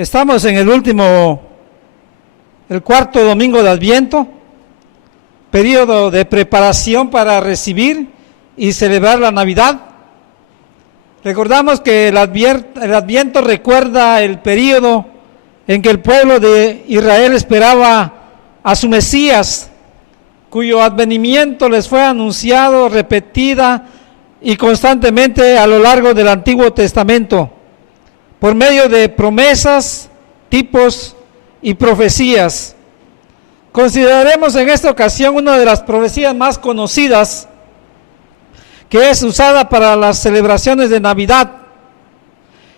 Estamos en el cuarto domingo de Adviento, periodo de preparación para recibir y celebrar la Navidad. Recordamos que el Adviento recuerda el periodo en que el pueblo de Israel esperaba a su Mesías, cuyo advenimiento les fue anunciado repetida y constantemente a lo largo del Antiguo Testamento, por medio de promesas, tipos y profecías. Consideraremos en esta ocasión una de las profecías más conocidas, que es usada para las celebraciones de Navidad.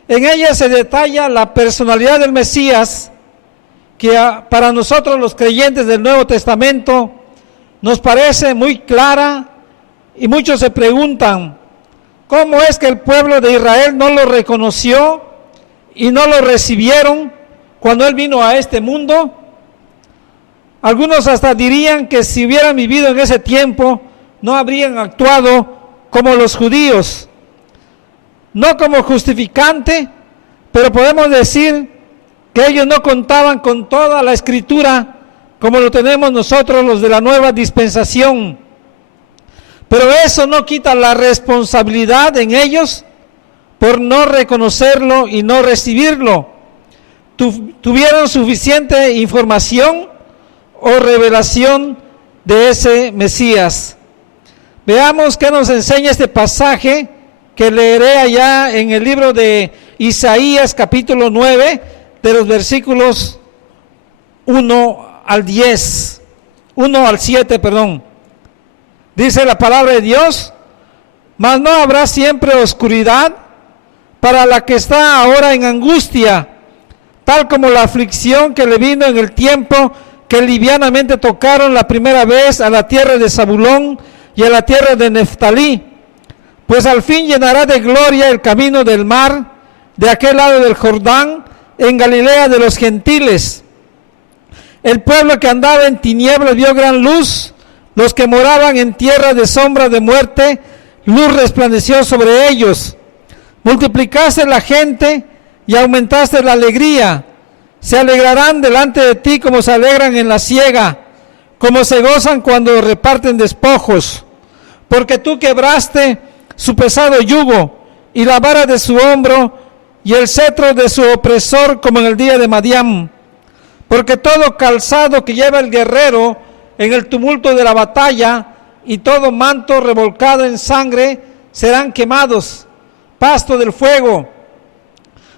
En ella se detalla la personalidad del Mesías, que para nosotros los creyentes del Nuevo Testamento nos parece muy clara, y muchos se preguntan, ¿cómo es que el pueblo de Israel no lo reconoció y no lo recibieron cuando Él vino a este mundo? Algunos hasta dirían que si hubieran vivido en ese tiempo, no habrían actuado como los judíos. No como justificante, pero podemos decir que ellos no contaban con toda la Escritura como lo tenemos nosotros los de la nueva dispensación. Pero eso no quita la responsabilidad en ellos por no reconocerlo y no recibirlo. Tuvieron suficiente información o revelación de ese Mesías. Veamos qué nos enseña este pasaje que leeré allá en el libro de Isaías capítulo 9, de los versículos 1 al 7, perdón. Dice la palabra de Dios: mas no habrá siempre oscuridad para la que está ahora en angustia, tal como la aflicción que le vino en el tiempo que livianamente tocaron la primera vez a la tierra de Zabulón y a la tierra de Neftalí, pues al fin llenará de gloria el camino del mar, de aquel lado del Jordán, en Galilea de los gentiles. El pueblo que andaba en tinieblas vio gran luz, los que moraban en tierra de sombra de muerte, luz resplandeció sobre ellos. Multiplicaste la gente y aumentaste la alegría. Se alegrarán delante de ti como se alegran en la siega, como se gozan cuando reparten despojos, porque tú quebraste su pesado yugo y la vara de su hombro y el cetro de su opresor, como en el día de Madián. Porque todo calzado que lleva el guerrero en el tumulto de la batalla y todo manto revolcado en sangre serán quemados, pasto del fuego.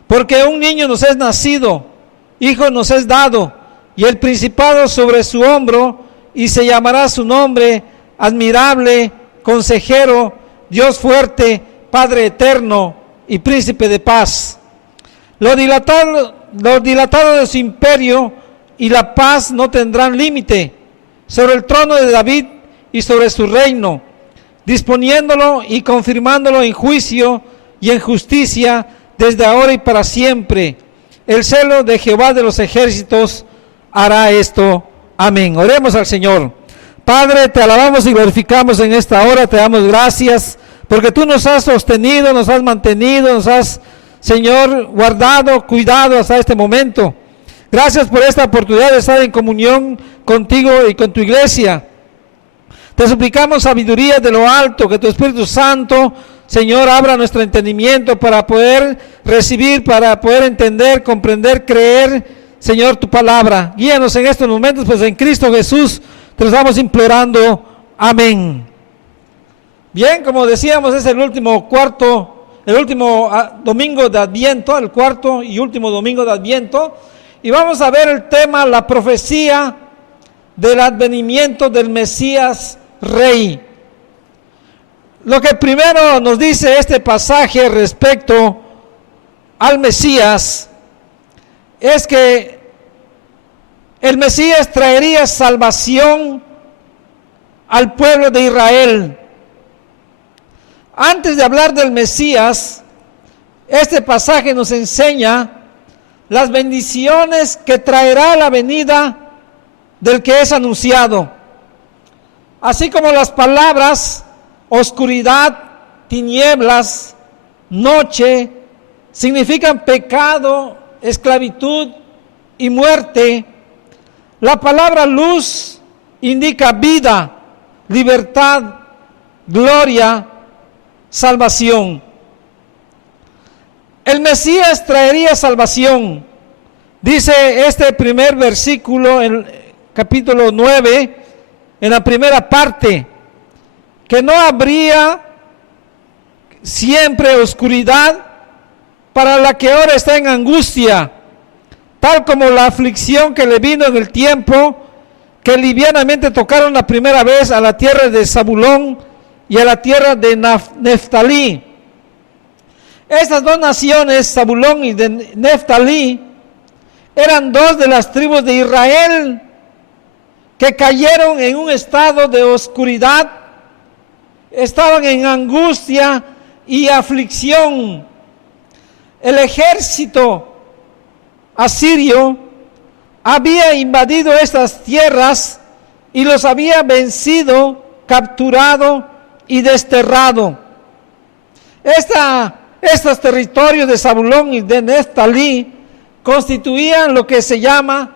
Porque un niño nos es nacido, hijo nos es dado, y el principado sobre su hombro, y se llamará su nombre admirable, consejero, Dios fuerte, Padre eterno y príncipe de paz. Lo dilatado de su imperio y la paz no tendrán límite sobre el trono de David y sobre su reino, disponiéndolo y confirmándolo en juicio y en justicia desde ahora y para siempre. El celo de Jehová de los ejércitos hará esto. Amén. Oremos al Señor. Padre, te alabamos y glorificamos en esta hora, te damos gracias porque tú nos has sostenido, nos has mantenido, nos has, Señor, guardado, cuidado hasta este momento. Gracias por esta oportunidad de estar en comunión contigo y con tu iglesia. Te suplicamos sabiduría de lo alto, que tu Espíritu Santo, Señor, abra nuestro entendimiento para poder recibir, para poder entender, comprender, creer, Señor, tu palabra. Guíanos en estos momentos, pues en Cristo Jesús te lo estamos implorando. Amén. Bien, como decíamos, es el último domingo de Adviento, el cuarto y último domingo de Adviento, y vamos a ver el tema, la profecía del advenimiento del Mesías Rey. Lo que primero nos dice este pasaje respecto al Mesías es que el Mesías traería salvación al pueblo de Israel. Antes de hablar del Mesías, este pasaje nos enseña las bendiciones que traerá la venida del que es anunciado, así como las palabras oscuridad, tinieblas, noche, significan pecado esclavitud y muerte, la palabra luz indica vida, libertad, gloria, salvación. El Mesías traería salvación. Dice este primer versículo en capítulo 9, en la primera parte, que no habría siempre oscuridad para la que ahora está en angustia, tal como la aflicción que le vino en el tiempo que livianamente tocaron la primera vez a la tierra de Zabulón y a la tierra de Neftalí. Estas dos naciones, Zabulón y de Neftalí, eran dos de las tribus de Israel que cayeron en un estado de oscuridad, estaban en angustia y aflicción. El ejército asirio había invadido estas tierras y los había vencido, capturado y desterrado. Estos territorios de Zabulón y de Neftalí constituían lo que se llama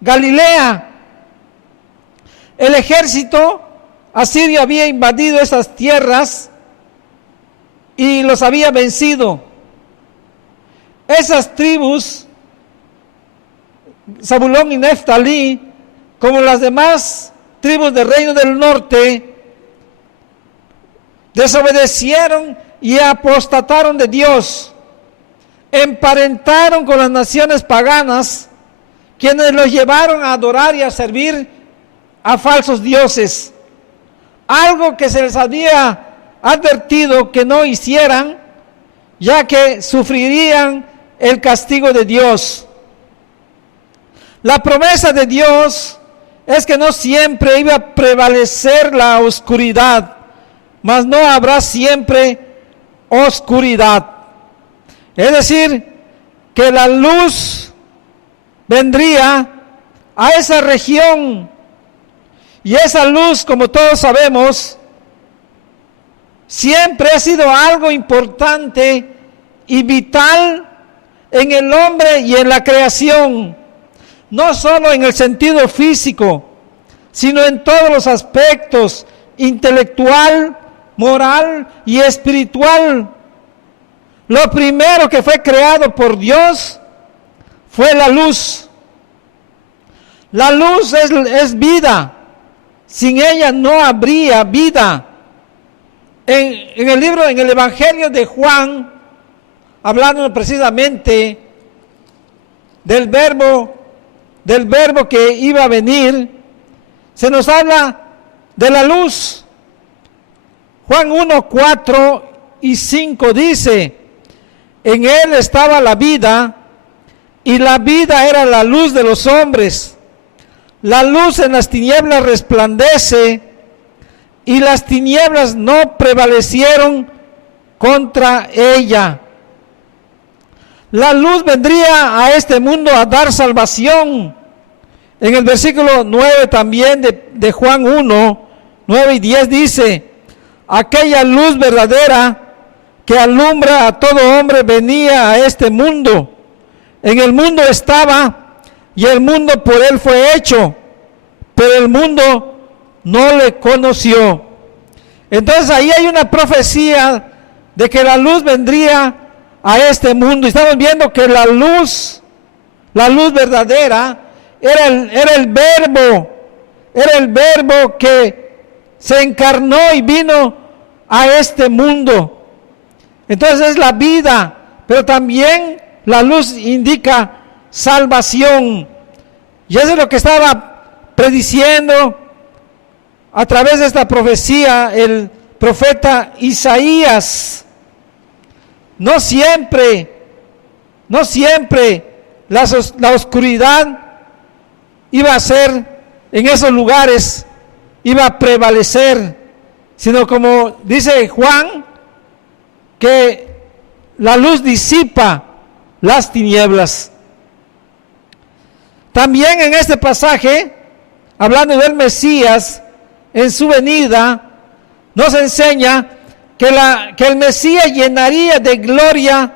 Galilea. El ejército asirio había invadido esas tierras y los había vencido. Esas tribus, Zabulón y Neftalí, como las demás tribus del reino del norte, desobedecieron y apostataron de Dios, emparentaron con las naciones paganas, quienes los llevaron a adorar y a servir a falsos dioses, algo que se les había advertido que no hicieran, ya que sufrirían el castigo de Dios. La promesa de Dios es que no siempre iba a prevalecer la oscuridad, mas no habrá siempre oscuridad. Es decir, que la luz vendría a esa región, y esa luz, como todos sabemos, siempre ha sido algo importante y vital en el hombre y en la creación, no solo en el sentido físico, sino en todos los aspectos, intelectual, moral y espiritual. Lo primero que fue creado por Dios fue la luz. La luz es vida. Sin ella no habría vida. En el Evangelio de Juan, hablando precisamente del verbo que iba a venir, se nos habla de la luz. Juan 1, 4 y 5 dice: en él estaba la vida, y la vida era la luz de los hombres. La luz en las tinieblas resplandece, y las tinieblas no prevalecieron contra ella. La luz vendría a este mundo a dar salvación. En el versículo 9 también de Juan 1, 9 y 10 dice: aquella luz verdadera que alumbra a todo hombre venía a este mundo. En el mundo estaba, y el mundo por él fue hecho, pero el mundo no le conoció. Entonces ahí hay una profecía de que la luz vendría a este mundo. Y estamos viendo que la luz verdadera, era el verbo que se encarnó y vino a este mundo. Entonces es la vida, pero también la luz indica salvación. Y eso es lo que estaba prediciendo a través de esta profecía el profeta Isaías. No siempre la oscuridad iba a ser en esos lugares, iba a prevalecer, sino como dice Juan, que la luz disipa las tinieblas. También en este pasaje, hablando del Mesías en su venida, nos enseña que el Mesías llenaría de gloria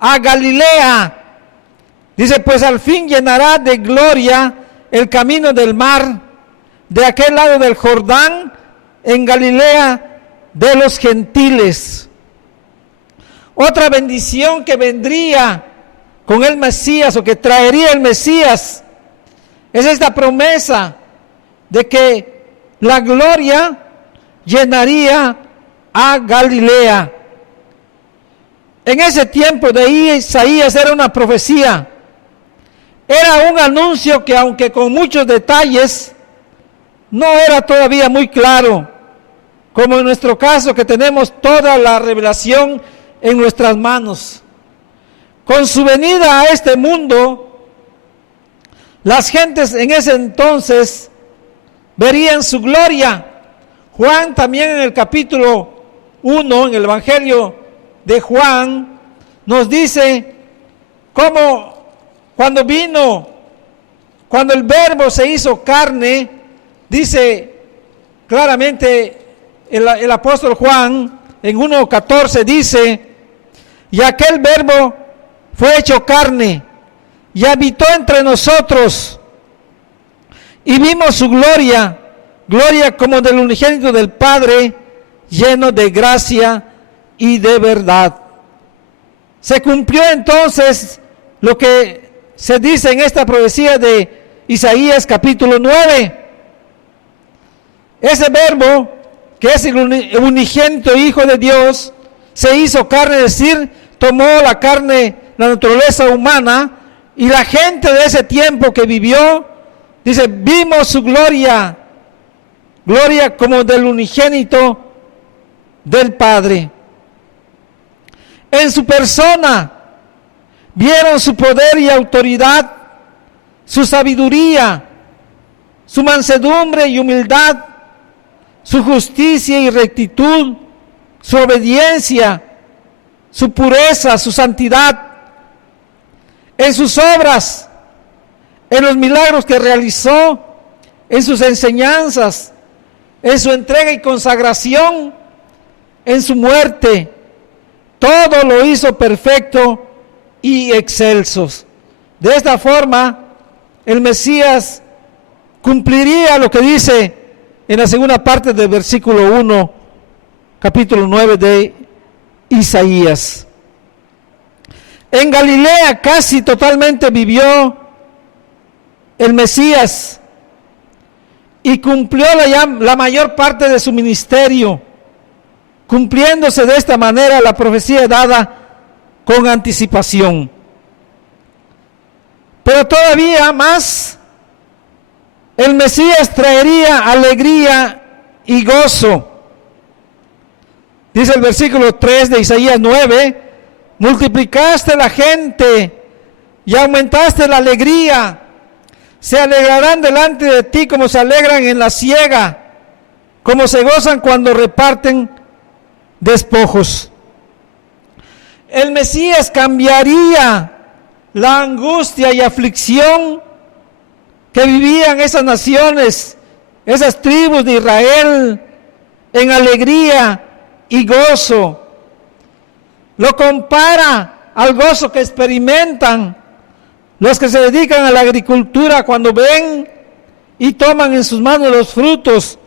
a Galilea. Dice, pues al fin llenará de gloria el camino del mar, de aquel lado del Jordán, en Galilea de los gentiles. Otra bendición que vendría con el Mesías, o que traería el Mesías, es esta promesa de que la gloria llenaría a Galilea. En ese tiempo de Isaías era una profecía, era un anuncio que, aunque con muchos detalles, no era todavía muy claro, como en nuestro caso, que tenemos toda la revelación en nuestras manos. Con su venida a este mundo, las gentes en ese entonces verían su gloria. Juan también en el capítulo 1, en el Evangelio de Juan, nos dice cómo cuando el Verbo se hizo carne, dice claramente el apóstol Juan en 1:14, dice, y aquel Verbo fue hecho carne y habitó entre nosotros, y vimos su gloria, gloria como del unigénito del Padre, lleno de gracia y de verdad. Se cumplió entonces lo que se dice en esta profecía de Isaías capítulo 9. Ese Verbo, que es el unigénito Hijo de Dios, se hizo carne, es decir, tomó la carne, la naturaleza humana, y la gente de ese tiempo que vivió, dice, vimos su gloria, gloria como del unigénito del Padre. En su persona vieron su poder y autoridad, su sabiduría, su mansedumbre y humildad, su justicia y rectitud, su obediencia, su pureza, su santidad. En sus obras, en los milagros que realizó, en sus enseñanzas, en su entrega y consagración, en su muerte, todo lo hizo perfecto y excelsos. De esta forma, el Mesías cumpliría lo que dice en la segunda parte del versículo 1, capítulo 9 de Isaías. En Galilea casi totalmente vivió el Mesías y cumplió la mayor parte de su ministerio, cumpliéndose de esta manera la profecía dada con anticipación. Pero todavía más, el Mesías traería alegría y gozo. Dice el versículo 3 de Isaías 9, multiplicaste la gente y aumentaste la alegría. Se alegrarán delante de ti como se alegran en la siega, como se gozan cuando reparten despojos. El Mesías cambiaría la angustia y aflicción que vivían esas naciones, esas tribus de Israel, en alegría y gozo. Lo compara al gozo que experimentan los que se dedican a la agricultura cuando ven y toman en sus manos los frutos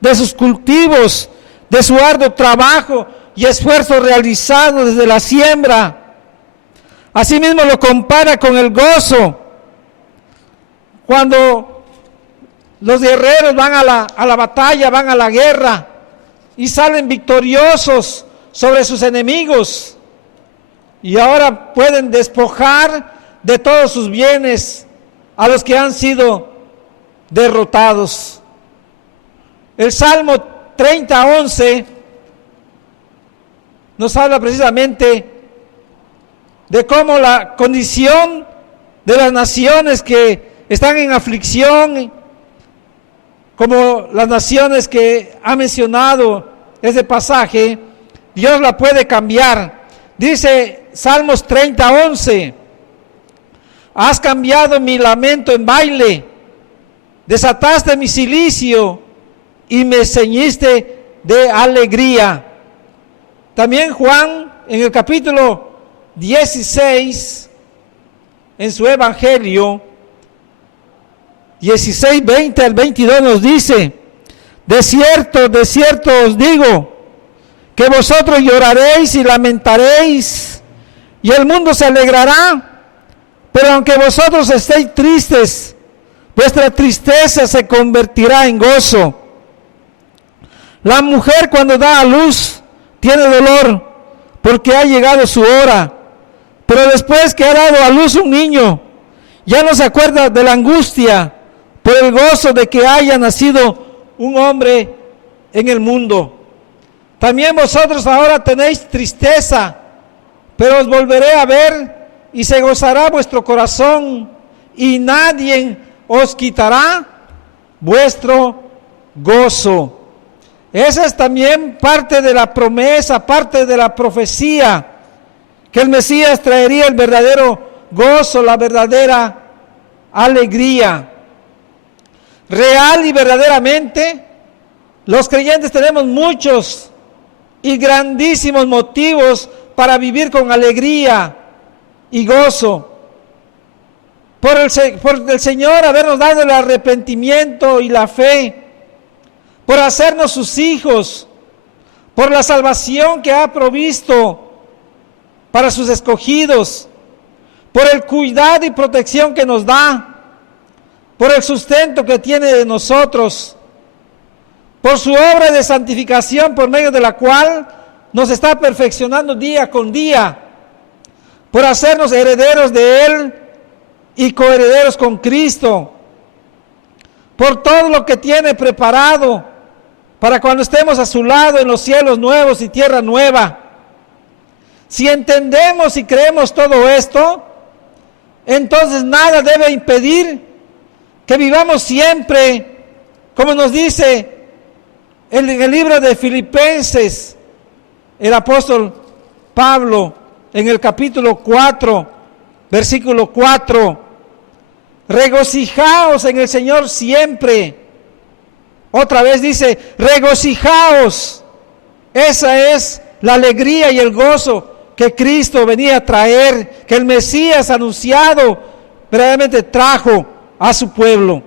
de sus cultivos, de su arduo trabajo y esfuerzo realizado desde la siembra. Asimismo lo compara con el gozo cuando los guerreros van a la batalla, van a la guerra y salen victoriosos sobre sus enemigos, y ahora pueden despojar de todos sus bienes a los que han sido derrotados. El Salmo 30:11 nos habla precisamente de cómo la condición de las naciones que están en aflicción, como las naciones que ha mencionado ese pasaje, Dios la puede cambiar. Dice Salmos 30:11, has cambiado mi lamento en baile, desataste mi cilicio y me ceñiste de alegría. También Juan en el capítulo 16 en su Evangelio 16, 20 al 22 nos dice: de cierto os digo, que vosotros lloraréis y lamentaréis, y el mundo se alegrará, pero aunque vosotros estéis tristes, vuestra tristeza se convertirá en gozo. La mujer cuando da a luz tiene dolor, porque ha llegado su hora, pero después que ha dado a luz un niño, ya no se acuerda de la angustia por el gozo de que haya nacido un hombre en el mundo. También vosotros ahora tenéis tristeza, pero os volveré a ver y se gozará vuestro corazón, y nadie os quitará vuestro gozo. Esa es también parte de la promesa, parte de la profecía, que el Mesías traería el verdadero gozo, la verdadera alegría. Real y verdaderamente, los creyentes tenemos muchos y grandísimos motivos para vivir con alegría y gozo. Por el Señor habernos dado el arrepentimiento y la fe, por hacernos sus hijos, por la salvación que ha provisto para sus escogidos, por el cuidado y protección que nos da, por el sustento que tiene de nosotros, por su obra de santificación por medio de la cual nos está perfeccionando día con día, por hacernos herederos de Él y coherederos con Cristo, por todo lo que tiene preparado para cuando estemos a su lado en los cielos nuevos y tierra nueva. Si entendemos y creemos todo esto, entonces nada debe impedir que vivamos siempre, como nos dice en el libro de Filipenses, el apóstol Pablo, en el capítulo 4, versículo 4, regocijaos en el Señor siempre. Otra vez dice, regocijaos. Esa es la alegría y el gozo que Cristo venía a traer, que el Mesías anunciado verdaderamente trajo a su pueblo.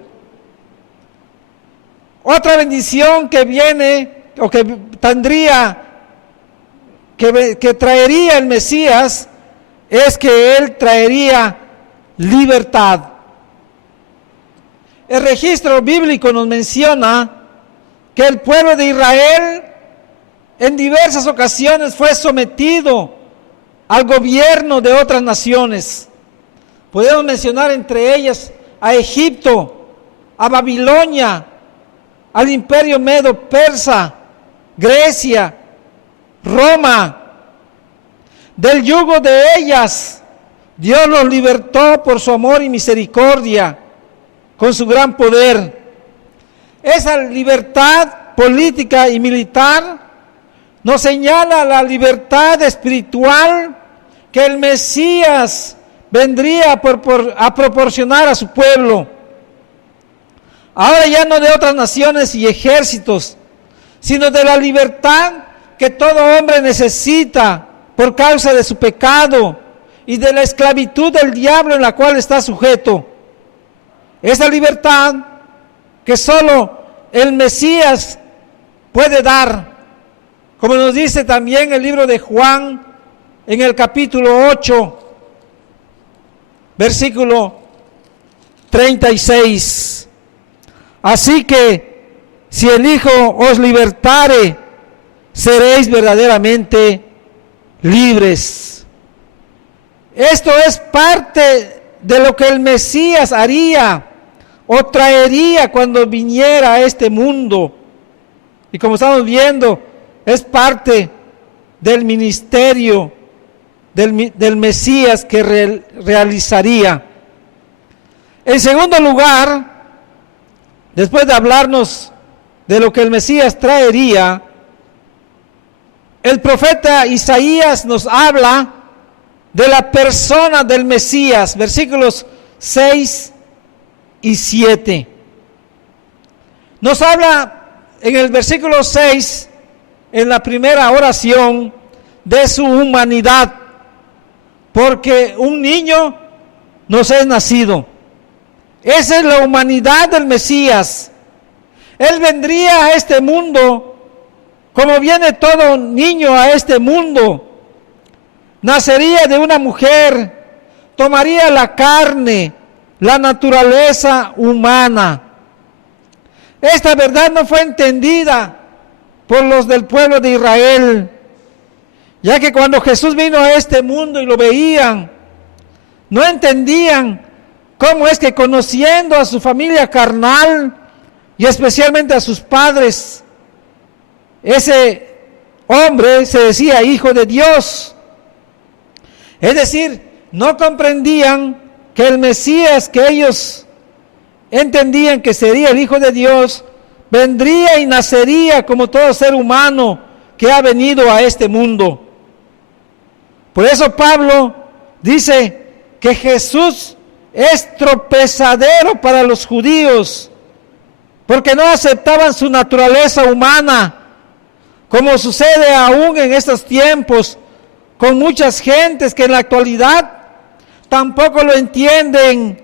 Otra bendición que viene o que tendría, que traería el Mesías, es que Él traería libertad. El registro bíblico nos menciona que el pueblo de Israel en diversas ocasiones fue sometido al gobierno de otras naciones. Podemos mencionar entre ellas a Egipto, a Babilonia, al imperio medo-persa, Grecia, Roma. Del yugo de ellas, Dios los libertó por su amor y misericordia, con su gran poder. Esa libertad política y militar nos señala la libertad espiritual que el Mesías vendría a proporcionar a su pueblo. Ahora ya no de otras naciones y ejércitos, sino de la libertad que todo hombre necesita por causa de su pecado y de la esclavitud del diablo en la cual está sujeto. Esa libertad que solo el Mesías puede dar, como nos dice también el libro de Juan en el capítulo 8, versículo 36. Así que si el Hijo os libertare, seréis verdaderamente libres. Esto es parte de lo que el Mesías haría o traería cuando viniera a este mundo. Y como estamos viendo, es parte del ministerio del Mesías que realizaría. En segundo lugar, después de hablarnos de lo que el Mesías traería, el profeta Isaías nos habla de la persona del Mesías, versículos 6 y 7. Nos habla en el versículo 6, en la primera oración, de su humanidad, porque un niño nos es nacido. Esa es la humanidad del Mesías. Él vendría a este mundo como viene todo niño a este mundo. Nacería de una mujer, tomaría la carne, la naturaleza humana. Esta verdad no fue entendida por los del pueblo de Israel, ya que cuando Jesús vino a este mundo y lo veían, no entendían cómo es que conociendo a su familia carnal y especialmente a sus padres, ese hombre se decía hijo de Dios. Es decir, no comprendían que el Mesías que ellos entendían que sería el Hijo de Dios, vendría y nacería como todo ser humano que ha venido a este mundo. Por eso Pablo dice que Jesús es tropezadero para los judíos, porque no aceptaban su naturaleza humana, como sucede aún en estos tiempos, con muchas gentes que en la actualidad tampoco lo entienden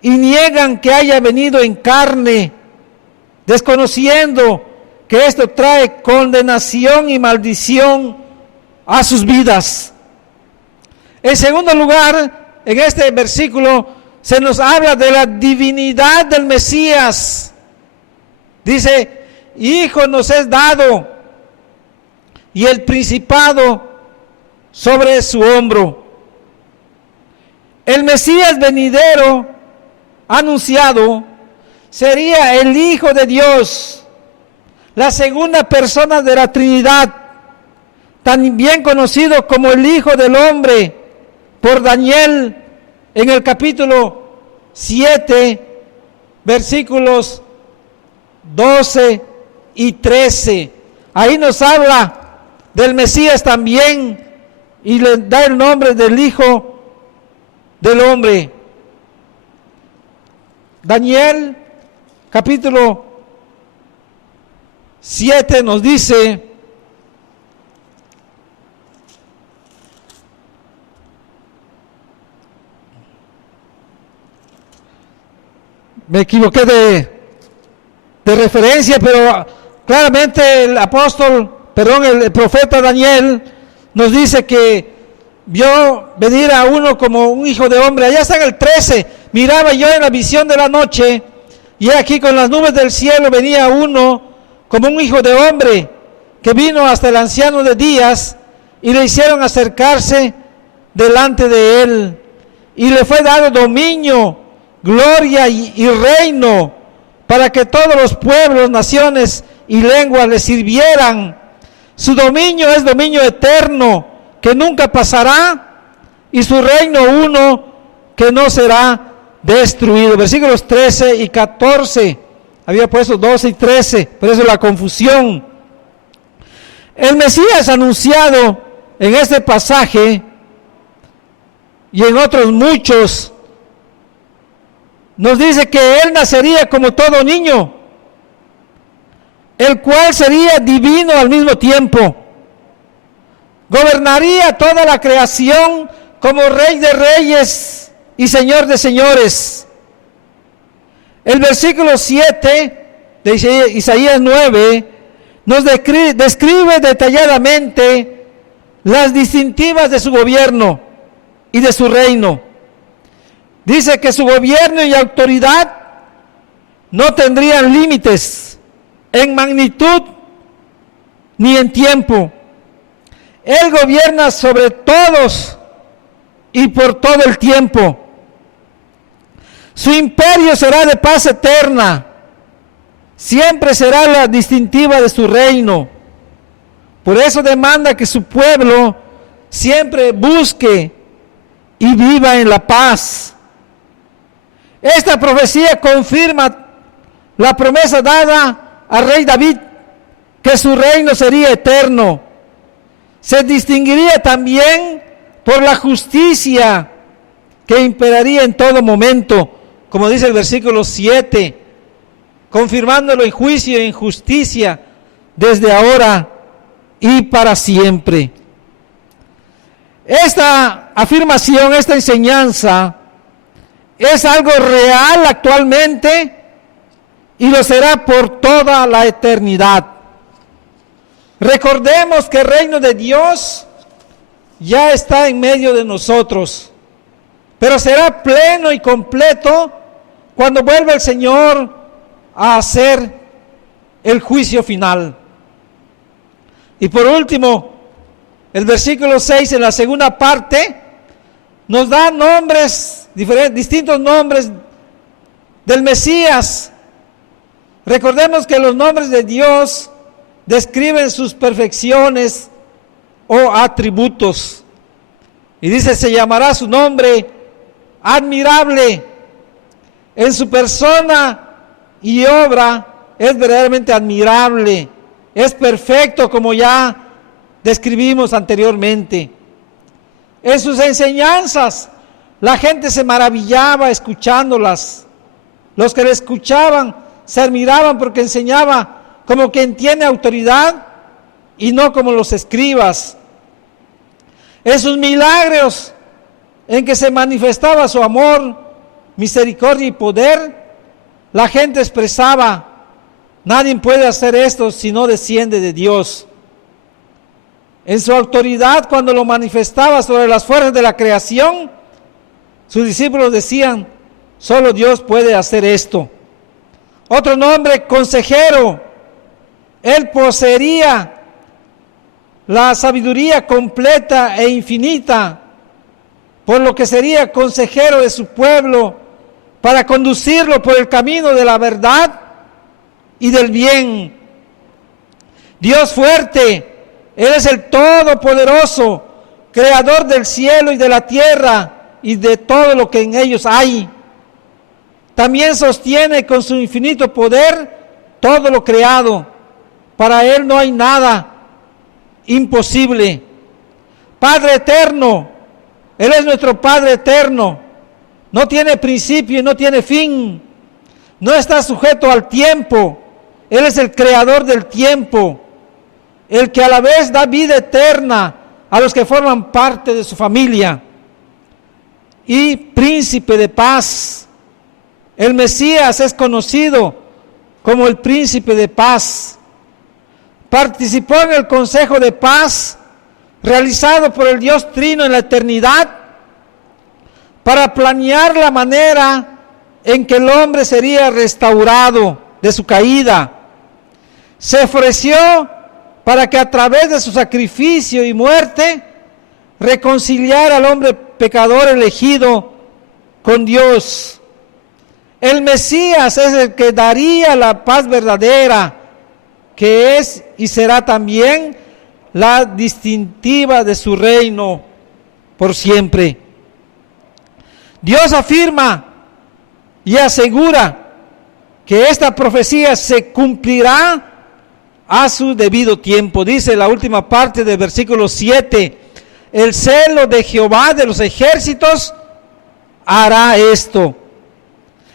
y niegan que haya venido en carne, desconociendo que esto trae condenación y maldición a sus vidas. En segundo lugar, en este versículo se nos habla de la divinidad del Mesías. Dice, hijo nos es dado y el principado sobre su hombro. El Mesías venidero anunciado sería el Hijo de Dios, la segunda persona de la Trinidad, también conocido como el Hijo del Hombre por Daniel en el capítulo 7, versículos 12 y 13. Ahí nos habla del Mesías también y le da el nombre del Hijo del Hombre. Daniel capítulo 7 nos dice: me equivoqué de referencia, pero claramente el profeta Daniel nos dice que vio venir a uno como un hijo de hombre. Allá está en el 13, miraba yo en la visión de la noche, y aquí con las nubes del cielo venía uno como un hijo de hombre, que vino hasta el anciano de días, y le hicieron acercarse delante de él, y le fue dado dominio, gloria y reino, para que todos los pueblos, naciones y lenguas le sirvieran. Su dominio es dominio eterno, que nunca pasará, y su reino uno que no será destruido. Versículos 13 y 14, había puesto 12 y 13, por eso la confusión. El Mesías anunciado en este pasaje y en otros muchos, nos dice que él nacería como todo niño, el cual sería divino al mismo tiempo. Gobernaría toda la creación como Rey de Reyes y Señor de Señores. El versículo 7 de Isaías 9 nos describe detalladamente las distintivas de su gobierno y de su reino. Dice que su gobierno y autoridad no tendrían límites en magnitud ni en tiempo. Él gobierna sobre todos y por todo el tiempo. Su imperio será de paz eterna. Siempre será la distintiva de su reino. Por eso demanda que su pueblo siempre busque y viva en la paz. Esta profecía confirma la promesa dada al rey David, que su reino sería eterno. Se distinguiría también por la justicia que imperaría en todo momento, como dice el versículo 7, confirmándolo en juicio y en justicia desde ahora y para siempre. Esta afirmación, esta enseñanza, es algo real actualmente y lo será por toda la eternidad. Recordemos que el reino de Dios ya está en medio de nosotros, pero será pleno y completo cuando vuelva el Señor a hacer el juicio final. Y por último, el versículo 6 en la segunda parte nos da nombres, distintos nombres del Mesías. Recordemos que los nombres de Dios describen sus perfecciones o atributos. Y dice, se llamará su nombre admirable. En su persona y obra es verdaderamente admirable, es perfecto, como ya describimos anteriormente. En sus enseñanzas la gente se maravillaba escuchándolas. Los que le escuchaban se admiraban porque enseñaba como quien tiene autoridad y no como los escribas. En sus milagros, en que se manifestaba su amor, misericordia y poder, la gente expresaba: nadie puede hacer esto si no desciende de Dios. En su autoridad, cuando lo manifestaba sobre las fuerzas de la creación, sus discípulos decían: solo Dios puede hacer esto. Otro nombre, consejero. Él poseería la sabiduría completa e infinita, por lo que sería consejero de su pueblo para conducirlo por el camino de la verdad y del bien. Dios fuerte, Él es el Todopoderoso, creador del cielo y de la tierra y de todo lo que en ellos hay. También sostiene con su infinito poder todo lo creado. Para Él no hay nada imposible. Padre eterno, Él es nuestro Padre eterno. No tiene principio y no tiene fin. No está sujeto al tiempo. Él es el creador del tiempo, el que a la vez da vida eterna a los que forman parte de su familia. Y príncipe de paz. El Mesías es conocido como el príncipe de paz. Participó en el consejo de paz realizado por el Dios Trino en la eternidad para planear la manera en que el hombre sería restaurado de su caída. Se ofreció para que a través de su sacrificio y muerte reconciliara al hombre pecador elegido con Dios. El Mesías es el que daría la paz verdadera, que es y será también la distintiva de su reino por siempre. Dios afirma y asegura que esta profecía se cumplirá a su debido tiempo. Dice la última parte del versículo 7, el celo de Jehová de los ejércitos hará esto.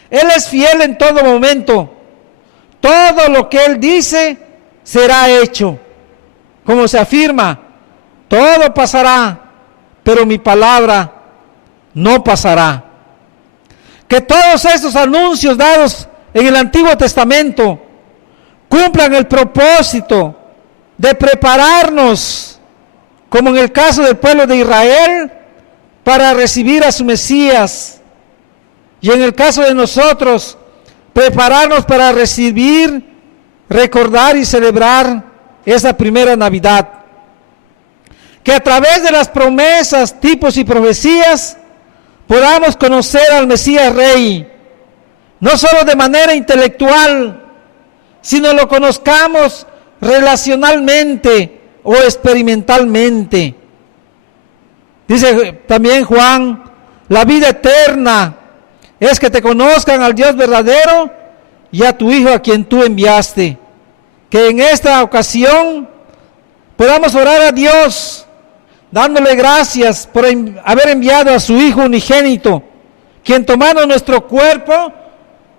Él es fiel en todo momento. Todo lo que Él dice será hecho. Como se afirma, todo pasará, pero mi palabra no pasará. Que todos estos anuncios dados en el Antiguo Testamento cumplan el propósito de prepararnos, como en el caso del pueblo de Israel, para recibir a su Mesías. Y en el caso de nosotros, prepararnos para recibir, recordar y celebrar esa primera Navidad. Que a través de las promesas, tipos y profecías podamos conocer al Mesías Rey, no solo de manera intelectual, sino lo conozcamos relacionalmente o experimentalmente. Dice también Juan, la vida eterna es que te conozcan al Dios verdadero y a tu Hijo a quien tú enviaste. Que en esta ocasión podamos orar a Dios, dándole gracias por haber enviado a su Hijo unigénito, quien tomando nuestro cuerpo,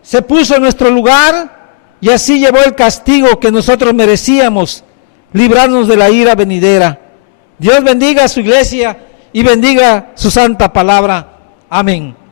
se puso en nuestro lugar y así llevó el castigo que nosotros merecíamos, librarnos de la ira venidera. Dios bendiga a su iglesia y bendiga su santa palabra. Amén.